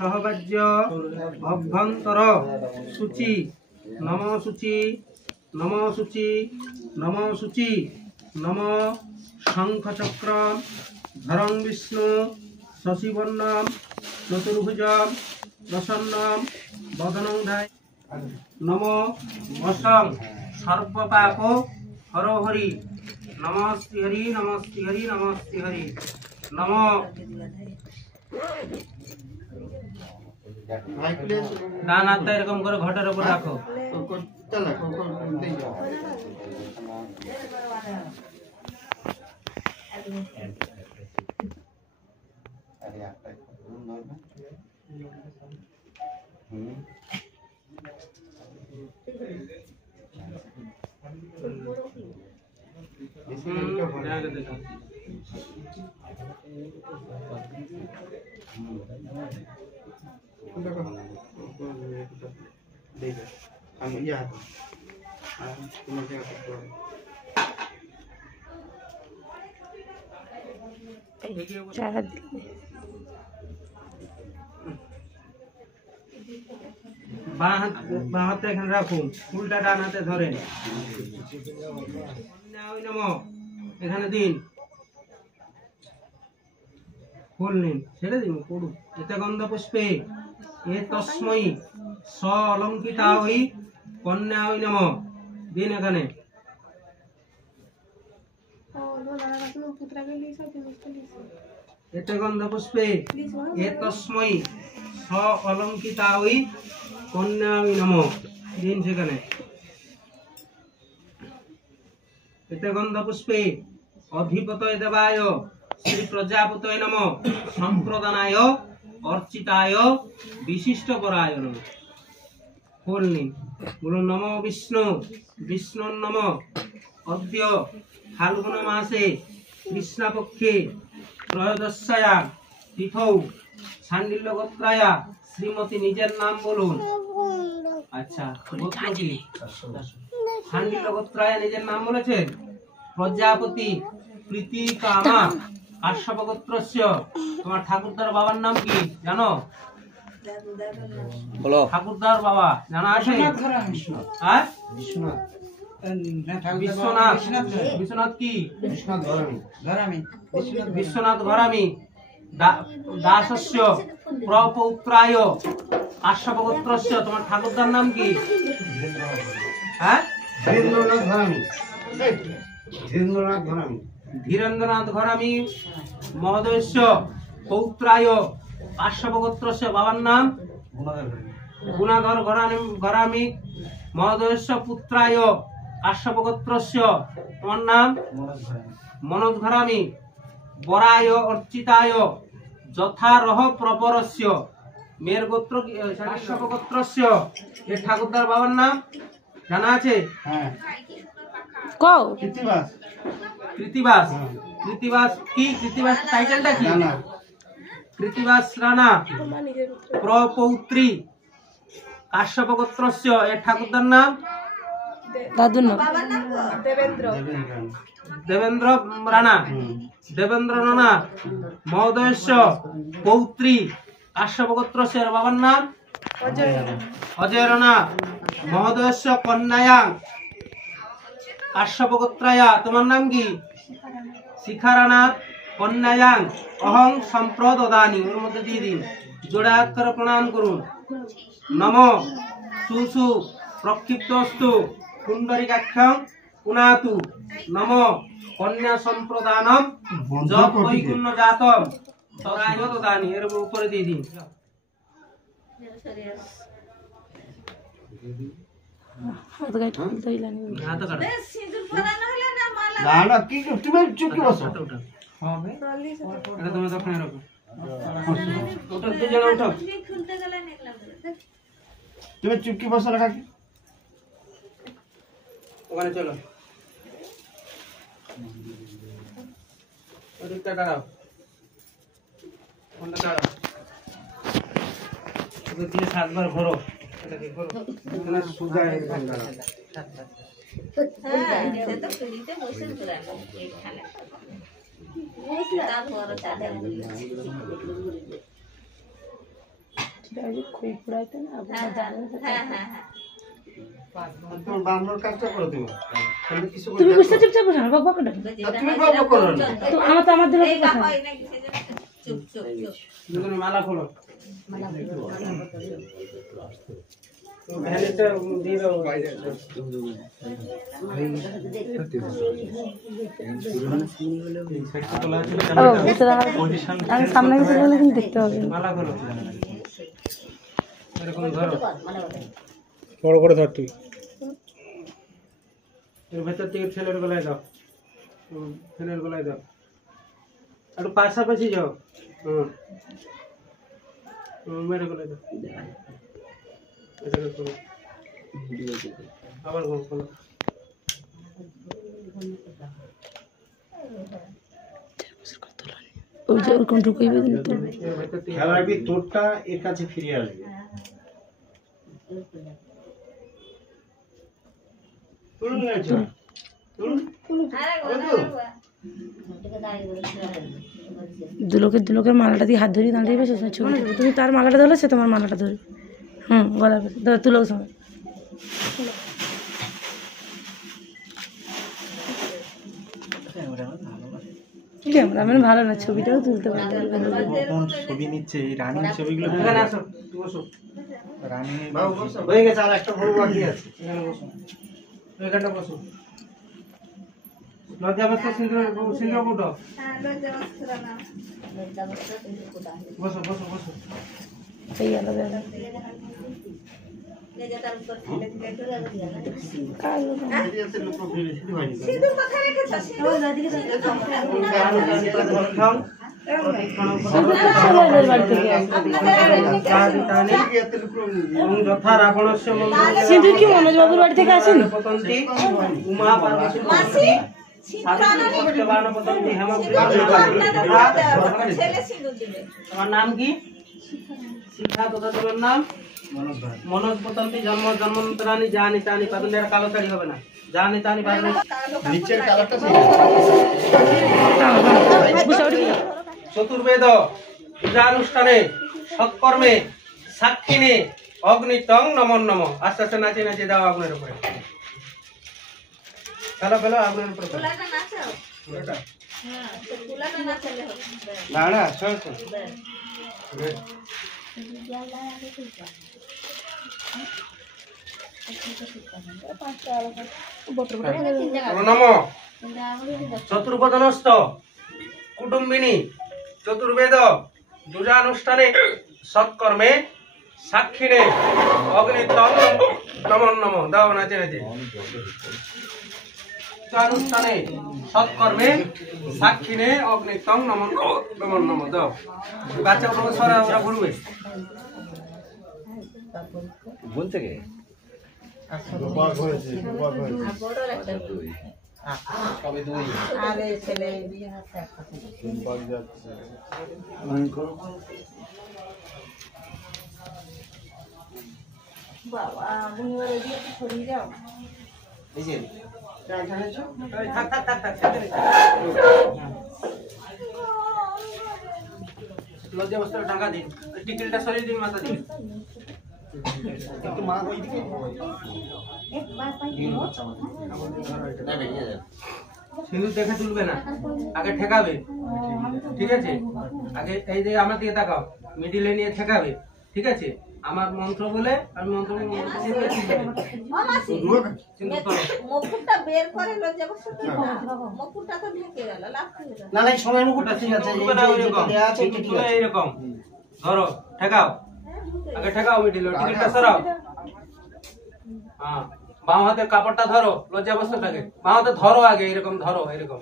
सहभाज्य अभ्यंतर शुचि नम शुचि नम शुचि नम शुचि नम शंखचक्र धरं विष्णु शशिवर्णं चतुर्भुजं प्रसन्नं वदनं ध्याय नमो वशं सर्वपाप हरो हरि नमस्ते हरि नमस्ते हरि नमस्ते हरि नमो ডান হাতটা এরকম করে ঘটের উপর রাখো বাঁ হাতে এখানে রাখুন উল্টা ডান হাতে ধরেন এখানে দিন ফুল নিন ছেড়ে দিন পড়ুন এতে গন্ধ পুষ্পে এ তস্মৈ স অলঙ্কিতা ওই কন্যা ওই নম দিন এখানে এতে গন্ধ পুষ্পে এ তস্মৈ স অলঙ্কিতা ওই কন্যা ওই নম দিন সেখানে এতে গন্ধ পুষ্পে অধিপতয় দেবায় শ্রী প্রজাপতয় নম সম্প্রদানায় अर्चिताय विशिष्ट पराय नम फल नी बोलो नमो विष्णु विष्णु नम अद्य फाल्गुन मासे कृष्णपक्षे त्रयोदश्या तिथौ शाण्डिल्य गोत्राया श्रीमती निजेर नाम बोलुन अच्छा गोत्र की शाण्डिल्य गोत्राया निजेर नाम बोलेছেন प्रजापति प्रीति कामा কাশ্যপ গোত্রস্য তোমার ঠাকুরদার বাবার নাম কি জানো বলো ঠাকুরদার বাবা জানা আছে হ্যাঁ বিশ্বনাথ কি বিশ্বনাথ ঘরামি দাসস্য প্রপৌত্রায় কাশ্যপ গোত্রস্য তোমার ঠাকুরদার নাম কি হ্যাঁ ধীরেন্দ্রনাথ ঘরামি মহোদয়স্য পৌত্রায় কাশ্যপ গোত্রস্য বাবার নাম গুণাধর ঘরামি মহোদয়স্য পুত্রায় কাশ্যপ গোত্রস্য তোমার নাম মনোজ ঘরামি বরায় অর্চিতায় যথারহ প্রপরস্য মেয়ের গোত্র কাশ্যপ গোত্রস্য এর ঠাকুরদার বাবার নাম জানা আছে কও কৃতিবাস কৃতিবাস কি কৃতিবাস টাইটেলটা কি কৃতিবাস রানা প্রপৌত্রী কাশ্যপ গোত্রস্য এর ঠাকুরদার নাম দাদুর নাম দেবেন্দ্র রানা দেবেন্দ্র রানা মহোদয়স্য পৌত্রী কাশ্যপ গোত্রস্য এর বাবার নাম অজয় রানা মহোদয়স্য কন্যায়া কাশ্যপ গোত্রায়া তোমার নাম কি শিখা রানা কন্যায়াং অহং সম্প্রদানি ওর মধ্যে দিয়ে দিন জোড়া হাত করে প্রণাম করুন নম সুসু প্রক্ষিপ্তস্তু পুণ্ডরিকাক্ষং পুনাতু নম কন্যা সম্প্রদানম জপ বৈকুণ্য জাতম তদায় দদানি এর উপরে দিয়ে দিন তুমি চুপকি বসো না কাকি ওখানে চলো ওদিকটা দাঁড়াও কোনটা দাঁড়াও ওদিক দিয়ে 7 বার ঘোরো এটাকে ঘোরো এখানে সোজা এখানে দাঁড়াও হ্যাঁ সে তো পুলিতে বসে পুরানো এখানে তা বড় চাঁদের তোমার বামর কাজটা করে দেবো কিছু তুমি বুঝতে চুপচাপ বসো না বাবা কোটা তুমি বাবা করো না তো আমার দিলে চুপ চুপ চুপ দুজনে মালা খোলো ভ্যানিটা দিয়ে দাও আমি সামনে গেছি বলে কিন্তু দেখতে হবে মালা খোলো এরকম ধরো বড় করে ধর তুই এর ভেতর থেকে ছেলের গলায় দাও ছেলের গলায় দাও একটু পাশাপাশি যাও মেরে গলায় দাও এটাকে খোলো আবার খোলো ওই যে ওরকম ঢুকাইবে কিন্তু এর ভেতর থেকে খেলার তোরটা এর কাছে ফিরে আসবে তুলুন গেছো দুলোকের মালাটা দিয়ে হাত ধরিয়ে দাঁড়িয়ে বেশ ছবি তুমি তার মালাটা ধরলে সে তোমার মালাটা ধরবে গলা ধর তুলোক সময় ক্যামেরাম্যান ভালো না ছবিটাও তুলতে পারবে কোন ছবি নিচ্ছে এই রানিং ছবিগুলো এখানে আসো বসো রানিং বাবু বসো হয়ে গেছে আর একটা বড় বাকি আছে এখানে বসো এখানটা বসো লজ্জা বস্ত্র সিন্দুর কুটো বসো বসো বসো এই আলাদা সিরিয়াসে লোক ভিড় শুরু হয়নি সিঁদুর কোথায় রেখেছ সিঁদুর সিঁদুর কি মনোজ বাবুর বাড়ি থেকে আসেন উমা পার্বতী ছেলে সিঁদুর দিবে তোমার নাম কি শিক্ষা তথা তোমার নাম মনোজ পতন্তি জন্ম জন্মন্তরানি জানি তানি পাদুনের কালো শাড়ি হবে না জানি তানি পাদুনের নিচের কালারটা চতুর্বেদ পূজানুষ্ঠানে সৎকর্মে সাক্ষিণে অগ্নিতং নমন নম আস্তে আস্তে নাচে নাচে দাও আগুনের উপরে ফেলো ফেলো আগুনের উপরে ফেলো। কুলাটা নাচাও হ্যাঁ তো কুলাটা নাচালে হবে না না সর সর নম চতুর্বদনস্থ কুটুম্বিনী চতুর্বেদ পূজানুষ্ঠানে সৎকর্মে সাক্ষিণে অগ্নিতং নমন নম দাও নাচে নাচে পূজানুষ্ঠানে সৎকর্মে সাক্ষিণে অগ্নিতং নমন নমন নম দাও বাচ্চা ওরা সরা ওরা ঘুরবে বলতে কে বাঘ হয়েছে বাঘ হয়েছে আরে ছেলে বিয়ে হচ্ছে বাঘ যাচ্ছে বাবা তুমি ওরে দিয়ে ছড়িয়ে যাও এই যে থাক থাক থাক থাক সাথে লজ্জা বস্ত্র ঢাকা দিন টিকিলটা সরিয়ে দিন মাথা দিন একটু মা ওইদিকে সিঁদুর দেখে তুলবে না আগে ঠেকাবে ঠিক আছে আগে এই যে আমার দিকে তাকাও মিডিলে নিয়ে ঠেকাবে ঠিক আছে আমার মন্ত্র বলে আমি মন্ত্র মুকুটটা বের করে লজ্জা বস্ত্র মুকুটটা তো ঢেকে গেল লাভ হয়ে গেল না না সময় মুকুটটা ঠিক আছে এইরকম ধরো ঠেকাও আগে ঠেকাও মিডিল টিকিটটা সরাও হ্যাঁ বাম হাতের কাপড়টা ধরো লজ্জা বস্ত্রটাকে বাম হাতে ধরো আগে এরকম ধরো এরকম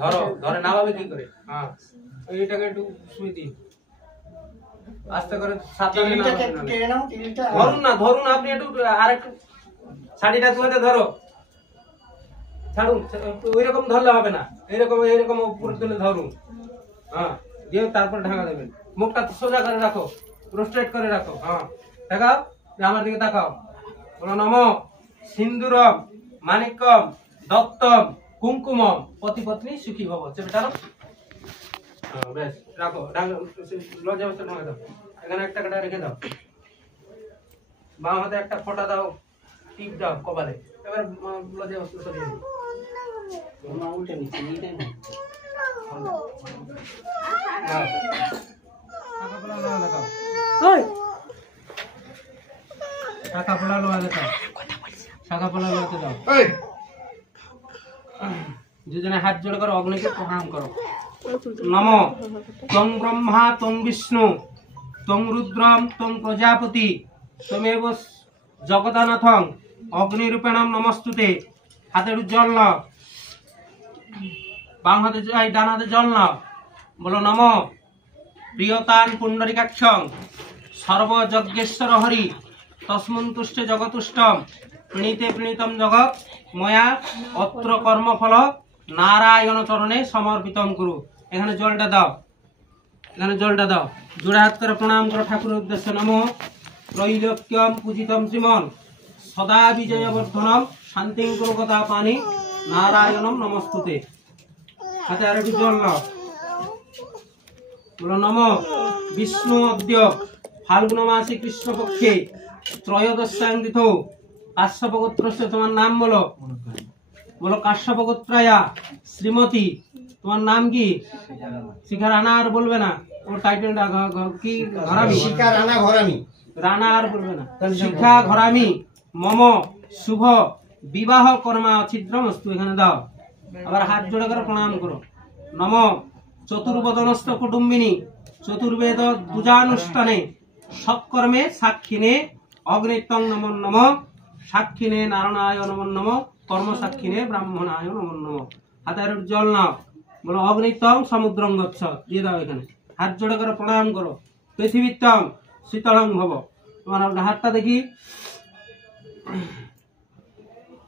ধরো ধরে নামাবে কি করে হ্যাঁ এইটাকে একটু শুই দিন আস্তে করে সাবধানে ধরুন না ধরুন আপনি একটু আর একটু শাড়িটা তুলে ধরো ছাড়ুন ওইরকম ধরলে হবে না এইরকম এইরকম উপরে তুলে ধরুন হ্যাঁ দিয়ে তারপর ঢাকা দেবেন মুখটা সোজা করে রাখো রোস্ট্রেট করে রাখো হ্যাঁ দেখাও আমার দিকে তাকাও বলো নম সিন্দুরম মানিক্যম দত্তম কুঙ্কুমম পতি পত্নী সুখী ভব চেপে টানো বেশ রাখো লজ্জা বস্ত্র ঢাকা দাও এখানে একটা কাটা রেখে দাও বাম হাতে একটা ফোঁটা দাও, টিপ দাও কপালে। এবার লজ্জা বস্ত্র সরিয়ে দিই। তোমরা উল্টে নিচ্ছে এইটাই না। দাও। টাকা পোলা লোয়া দেখাও, ওই টাকা পোলা লোয়া দেখাও, টাকা পোলা লোয়াতে দাও। এই দুজনে হাত জোড় করো, অগ্নিকে প্রণাম করো। নম তং ব্রহ্মা তং বিষ্ণু তং রুদ্রম তং প্রজাপতি তমেব জগদানাথং অগ্নিরূপেণম নমস্তুতে। হাতের জল নাও, বাম হাতে ডান হাতে জল নাও, বলো নম প্রিয়তান পুণ্ডরিকাক্ষং সর্বযজ্ঞেশ্বর হরি তস্মিন তুষ্টে জগতুষ্টম প্রণীতে প্রণীতম জগৎ ময়া অত্র কর্মফল নারায়ণ চরণে সমর্পিতম করু। এখানে জলটা দাও, এখানে জলটা দাও, জোড়া হাত করে প্রণাম করো ঠাকুরের উদ্দেশ্যে। নম ত্রৈলোক্যম পূজিতম শ্রীমন সদা বিজয়বর্ধনম শান্তিং কলকতা পানি নারায়ণম নমস্তুতে। হাতে আর একটু জল নাও, বলো নম বিষ্ণু অদ্য ফাল্গুন মাসে কৃষ্ণপক্ষে ত্রয়োদশাং তিথৌ কাশ্যপগোত্রস্য। তোমার নাম বলো, বলো কাশ্যপগোত্রায়া শ্রীমতী। তোমার নাম কি? শিখা রানা। আর বলবে না, ওর টাইটেলটা কি? ঘরামি। শিকার রানা ঘরামি। রানা আর বলবে না। শিখা ঘরামি মম শুভ বিবাহ কর্মা ছিদ্রমস্তু। এখানে দাও, আবার হাত জোড়া করে প্রণাম করো। নম চতুর্বদনস্থ কুটুম্বিনী চতুর্বেদ পূজানুষ্ঠানে সৎকর্মে সাক্ষিণে অগ্নিত্বং নমো নম সাক্ষিণে নারায়ণায় নমো নম কর্ম সাক্ষিণে ব্রাহ্মণায় নমো নম। হাতের জল নাও, বলো অগ্নিত্বং সমুদ্রং গচ্ছ। দিয়ে দাও এখানে, হাত জোড়া করে প্রণাম করো। পৃথিবীত্বং শীতলং ভব। তোমার হাতটা দেখি,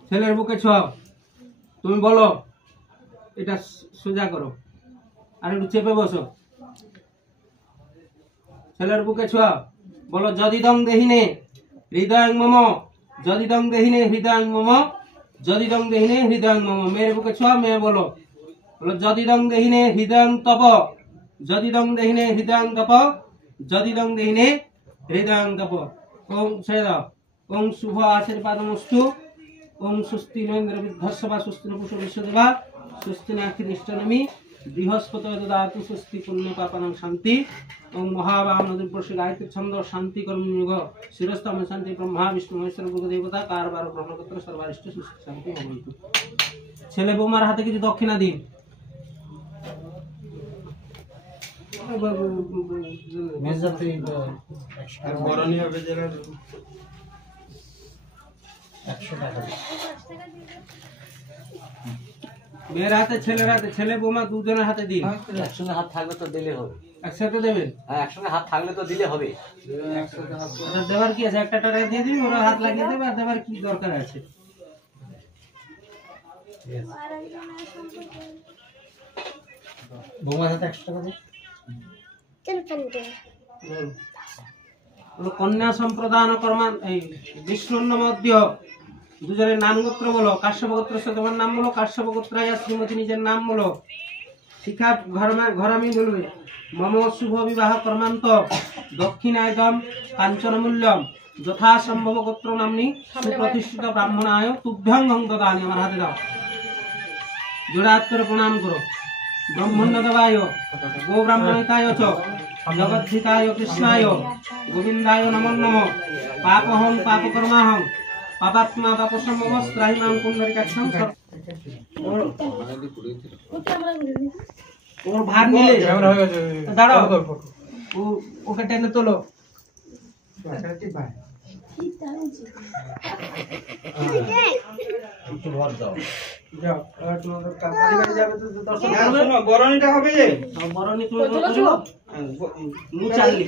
ছেলের বুকে ছোঁয়াও। তুমি বলো, এটা সোজা করো, আর একটু চেপে বসো। ছেলের বুকে ছোঁয়াও, বলো যদিদং দেহিনে হৃদয়ং মম, যদিদং দেহিনে হৃদয়ং মম, যদিদং দেহিনে হৃদয়ং মম। মেয়ের বুকে ছোঁয়াও, মেয়ে বলো, বলো যদিদং দেহিনে হৃদয়ং তপ, যদিদং দেহিনে হৃদয়ং তপ, যদিদং দেহিনে হৃদয়ং তপ। ওম ছেড়ে দাও। ওম শুভ আশীর্বাদমস্তু। ওম স্বস্তি নৈন্দ্র বিধ্বস্য বা স্বস্তি নপুষ বিশ্বদেবা স্বস্তি নাক্ষিনিষ্ঠনমি বৃহস্পতি দদাতু স্বস্তি পুণ্য পাপানাং শান্তি। ওম মহাবাম নদীপ্রসি গায়ত্রী ছন্দ শান্তি কর্মযোগ শিরস্তম শান্তি ব্রহ্মা বিষ্ণু মহেশ্বর গুরু দেবতা কারবার গ্রহণগোত্র সর্বারিষ্ট সুস্থ শান্তি ভবন্তু। ছেলে বৌমার হাতে কিছু দক্ষিণা দিন। মেজাতে আর বরণী হবে যেটা 100 টাকা। মেয়ের হাতে ছেলের হাতে, ছেলে বৌমা দুজনের হাতে দিন। একসঙ্গে হাত থাকলে তো দিলে হবে। একসাথে দেবেন? হ্যাঁ, একসঙ্গে হাত থাকলে তো দিলে হবে। আচ্ছা, দেবার কি আছে? একটা টাকা দিয়ে দিন, ওরা হাত লাগিয়ে দেবে। আর দেবার কি দরকার আছে? বৌমার হাতে 100 টাকা দিয়ে বলো কন্যা সম্প্রদান কর্মান এই বিষ্ণুর মধ্য। দুজনের নাম গোত্র বলো। কাশ্যপগোত্র তোমার নাম বলো, কাশ্যপগোত্রায়া শ্রীমতী নিজের নাম বলো। শিখা ঘরামি বলবে। মম শুভ বিবাহ কর্মান্ত দক্ষিণায়তম কাঞ্চনমূল্যম যথাসম্ভব গোত্র নাম্নী সুপ্রতিষ্ঠিত ব্রাহ্মণায় তুভ্যং অং দদামি। আমার হাতে দাও, জোড়া হাত করে প্রণাম করো। ব্রহ্মণ্যদেবায় গো ব্রাহ্মণিতায় চ জগদ্ধিতায় কৃষ্ণায় গোবিন্দায় নমো নমঃ। পাপহং পাপকর্মাহং পাপাত্মা পাপসম্ভবস্ত্রাহিমাং পুণ্ডরিকাক্ষং। ওর ভার নিলে দাঁড়াও, ওকে টেনে তোলো। একটু ভর দাও। যাও, এবার তোমাদের বাড়ি বাড়ি যাবে তো দর্শন করবে। বরণীটা হবে যে বরণী তুমি মুচাল্লি